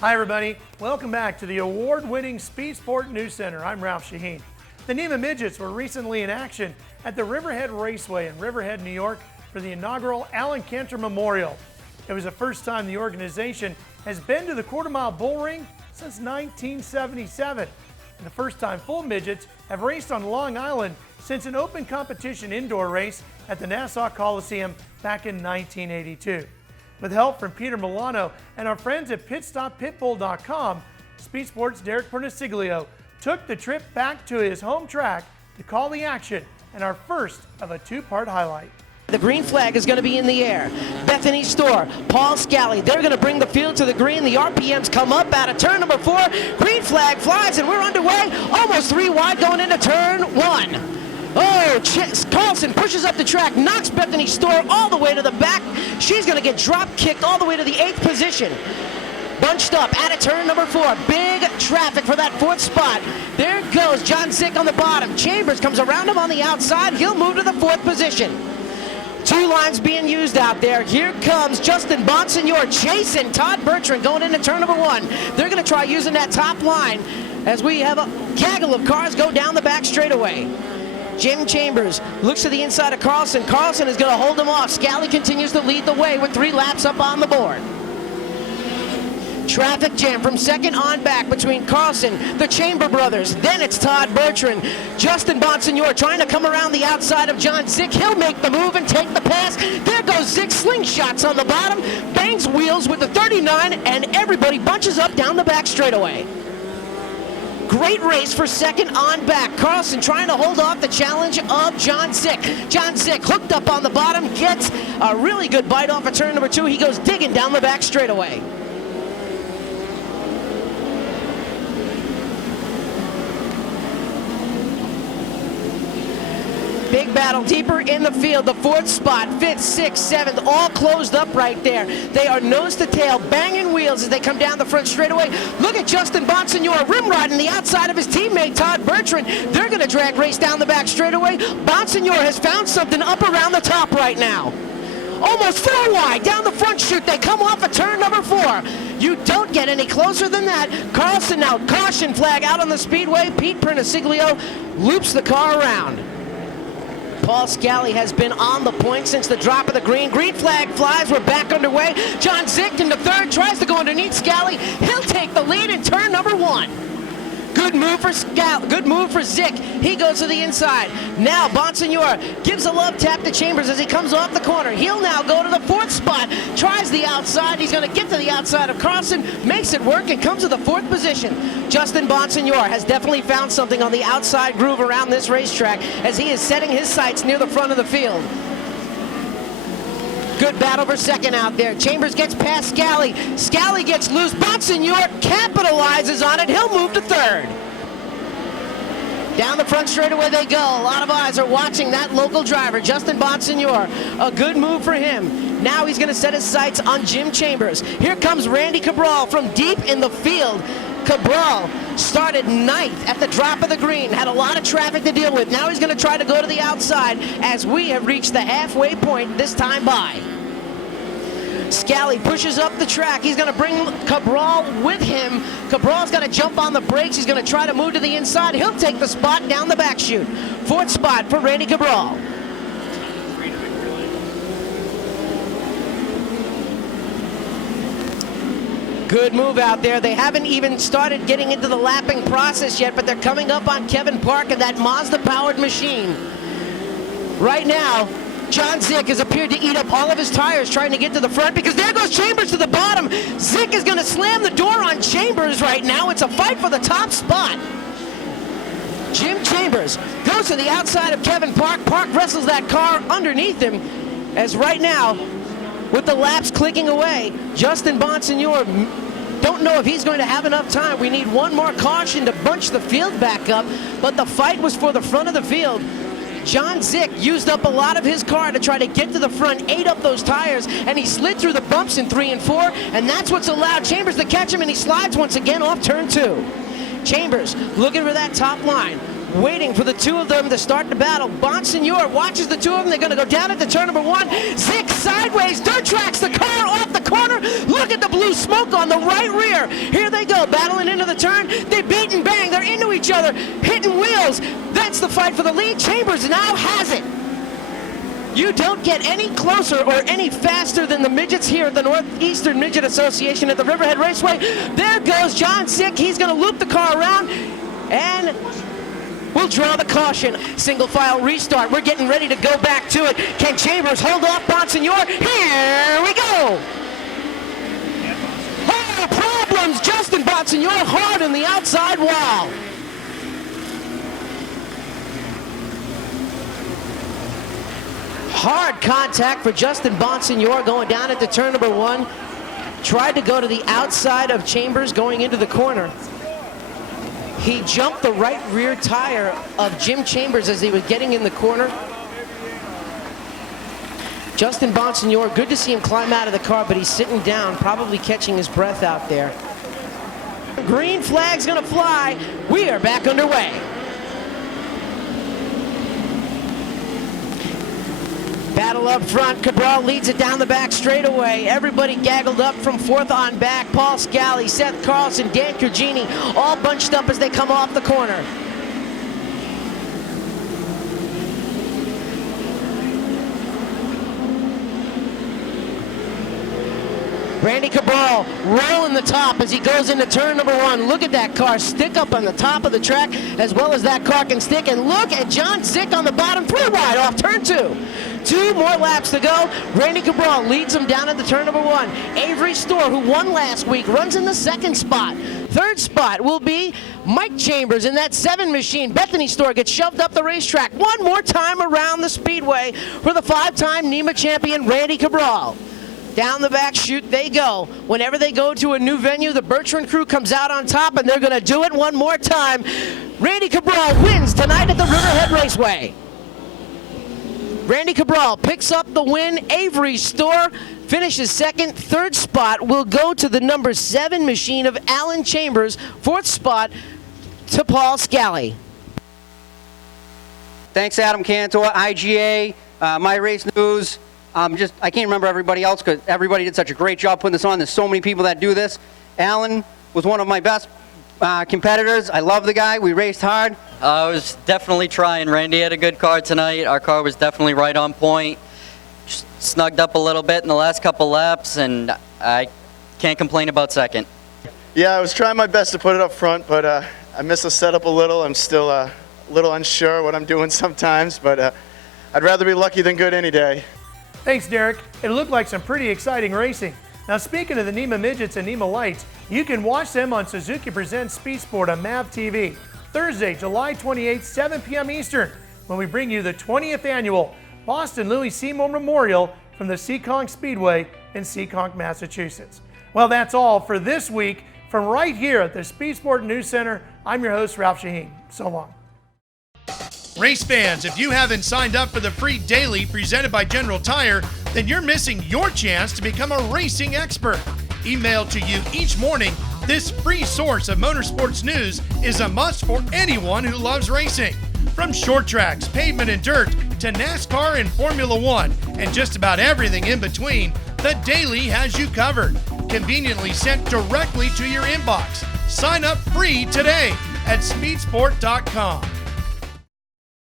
Hi everybody, welcome back to the award-winning Speed Sport News Center. I'm Ralph Sheheen. The NEMA Midgets were recently in action at the Riverhead Raceway in Riverhead, New York for the inaugural Alan Cantor Memorial. It was the first time the organization has been to the quarter-mile bull ring since 1977. And the first time full midgets have raced on Long Island since an open competition indoor race at the Nassau Coliseum back in 1982. With help from Peter Milano and our friends at pitstoppitbull.com, Speed Sports' Derek Pernesiglio took the trip back to his home track to call the action and our first of a two-part highlight. The green flag is going to be in the air. Bethany Store, Paul Scally, they're going to bring the field to the green. The RPMs come up out of turn number 4. Green flag flies and we're underway. Almost 3 wide going into turn 1. Oh, Carlson pushes up the track, knocks Bethany Store all the way to the back. She's going to get drop kicked all the way to the 8th position. Bunched up out of turn number 4. Big traffic for that 4th spot. There goes John Zick on the bottom. Chambers comes around him on the outside. He'll move to the 4th position. 2 lines being used out there. Here comes Justin Bonsignore chasing Todd Bertrand going into turn number 1. They're going to try using that top line as we have a gaggle of cars go down the back straightaway. Jim Chambers looks to the inside of Carlson. Carlson is going to hold him off. Scally continues to lead the way with 3 laps up on the board. Traffic jam from second on back between Carlson, the Chamber brothers. Then it's Todd Bertrand. Justin Bonsignore trying to come around the outside of John Zick. He'll make the move and take the pass. There goes Zick, slingshots on the bottom, bangs wheels with the 39, and everybody bunches up down the back straightaway. Great race for second on back. Carlson trying to hold off the challenge of John Zick. John Zick hooked up on the bottom, gets a really good bite off of turn number 2. He goes digging down the back straightaway. Big battle deeper in the field. The 4th spot, 5th, 6th, 7th, all closed up right there. They are nose to tail, banging wheels as they come down the front straightaway. Look at Justin Bonsignore rim riding the outside of his teammate Todd Bertrand. They're going to drag race down the back straightaway. Bonsignore has found something up around the top right now. Almost 4 wide down the front chute. They come off of turn number 4. You don't get any closer than that. Carlson now, caution flag out on the speedway. Pete Pernesiglio loops the car around. Paul Scally has been on the point since the drop of the green. Green flag flies. We're back underway. John Zick into 3rd, tries to go underneath Scally. He'll take the lead in turn number 1. Good move for Scally. Good move for Zick. He goes to the inside. Now Bonsignore gives a love tap to Chambers as he comes off the corner. He'll now go to the 4th spot. Tries the outside. He's going to get to the outside of Carlson. Makes it work and comes to the 4th position. Justin Bonsignore has definitely found something on the outside groove around this racetrack as he is setting his sights near the front of the field. Good battle for second out there. Chambers gets past Scally. Scally gets loose. Bonsignore capitalizes on it. He'll move to 3rd. Down the front straightaway they go. A lot of eyes are watching that local driver, Justin Bonsignore. A good move for him. Now he's going to set his sights on Jim Chambers. Here comes Randy Cabral from deep in the field. Cabral started 9th at the drop of the green, had a lot of traffic to deal with. Now he's going to try to go to the outside as we have reached the halfway point this time by. Scally pushes up the track. He's going to bring Cabral with him. Cabral's going to jump on the brakes. He's going to try to move to the inside. He'll take the spot down the back chute. 4th spot for Randy Cabral. Good move out there. They haven't even started getting into the lapping process yet, but they're coming up on Kevin Park and that Mazda-powered machine. Right now, John Zick has appeared to eat up all of his tires trying to get to the front because there goes Chambers to the bottom. Zick is going to slam the door on Chambers right now. It's a fight for the top spot. Jim Chambers goes to the outside of Kevin Park. Park wrestles that car underneath him as right now, with the laps clicking away, Justin Bonsignore, don't know if he's going to have enough time. We need one more caution to bunch the field back up, but the fight was for the front of the field. John Zick used up a lot of his car to try to get to the front, ate up those tires, and he slid through the bumps in 3 and 4, and that's what's allowed Chambers to catch him, and he slides once again off turn 2. Chambers looking for that top line. waiting for the two of them to start the battle. Bonsignore watches the two of them. They're going to go down at the turn number one. Zick sideways, dirt tracks the car off the corner. Look at the blue smoke on the right rear. here. Here they go, battling into the turn. They beat and bang. They're into each other, hitting wheels. That's the fight for the lead. Chambers now has it. You don't get any closer or any faster than the midgets here at the Northeastern Midget Association at the Riverhead Raceway. There goes John Sick. He's going to loop the car around and we'll draw the caution. Single file restart. We're getting ready to go back to it. Can Chambers hold off Bonsignore? Here we go. Oh, problems. Justin Bonsignore hard on the outside wall. Hard contact for Justin Bonsignore going down into turn number 1. Tried to go to the outside of Chambers going into the corner. He jumped the right rear tire of Jim Chambers as he was getting in the corner. Justin Bonsignore, good to see him climb out of the car, but he's sitting down, probably catching his breath out there. Green flag's gonna fly. We are back underway. Battle up front. Cabral leads it down the back straightaway. Everybody gaggled up from 4th on back. Paul Scally, Seth Carlson, Dan Curgini, all bunched up as they come off the corner. Randy Cabral rolling the top as he goes into turn number 1. Look at that car stick up on the top of the track as well as that car can stick. And look at John Sick on the bottom, 3 wide off turn 2. 2 more laps to go. Randy Cabral leads him down at the turn number 1. Avery Stoehr, who won last week, runs in the 2nd spot. 3rd spot will be Mike Chambers in that 7 machine. Bethany Stoehr gets shoved up the racetrack one more time around the speedway for the 5-time NEMA champion Randy Cabral. Down the back chute they go. Whenever they go to a new venue, the Bertrand crew comes out on top, and they're going to do it one more time. Randy Cabral wins tonight at the Riverhead Raceway. Randy Cabral picks up the win. Avery Stoehr finishes 2nd. 3rd spot will go to the number 7 machine of Alan Chambers. 4th spot to Paul Scally. Thanks, Adam Cantor, IGA, My Race News. I can't remember everybody else because everybody did such a great job putting this on. There's so many people that do this. Alan was one of my best competitors. I love the guy. We raced hard. I was definitely trying. Randy had a good car tonight. Our car was definitely right on point. Just snugged up a little bit in the last couple laps, and I can't complain about 2nd. Yeah, I was trying my best to put it up front, but I missed the setup a little. I'm still a little unsure what I'm doing sometimes, but I'd rather be lucky than good any day. Thanks, Derek. It looked like some pretty exciting racing. Now, speaking of the NEMA Midgets and NEMA Lights, you can watch them on Suzuki Presents Speed Sport on MAV TV, Thursday, July 28th, 7 p.m. Eastern, when we bring you the 20th annual Boston Louis Seymour Memorial from the Seekonk Speedway in Seekonk, Massachusetts. Well, that's all for this week. From right here at the Speed Sport News Center, I'm your host, Ralph Sheheen. So long. Race fans, if you haven't signed up for the free daily presented by General Tire, then you're missing your chance to become a racing expert. Emailed to you each morning, this free source of motorsports news is a must for anyone who loves racing. From short tracks, pavement and dirt, to NASCAR and Formula One, and just about everything in between, the Daily has you covered. Conveniently sent directly to your inbox. Sign up free today at speedsport.com.